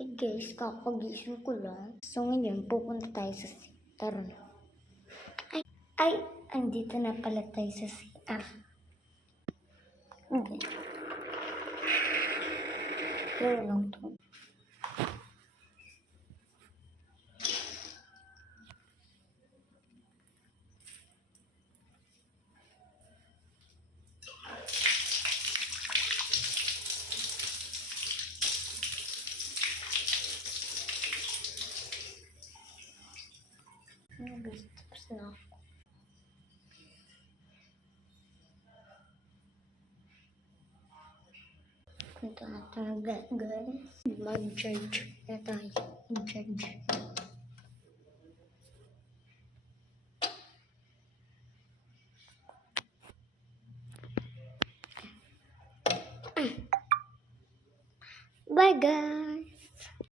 Hi guys, kakagising ko lang. So ngayon, pupunta tayo sa CR. Ay, andito na pala tayo sa CR. Hindi. Pero lang to. Guys, tapos na ako. Punta na tayo guys. Mag-charge na tayo. Mag-charge. Bye guys!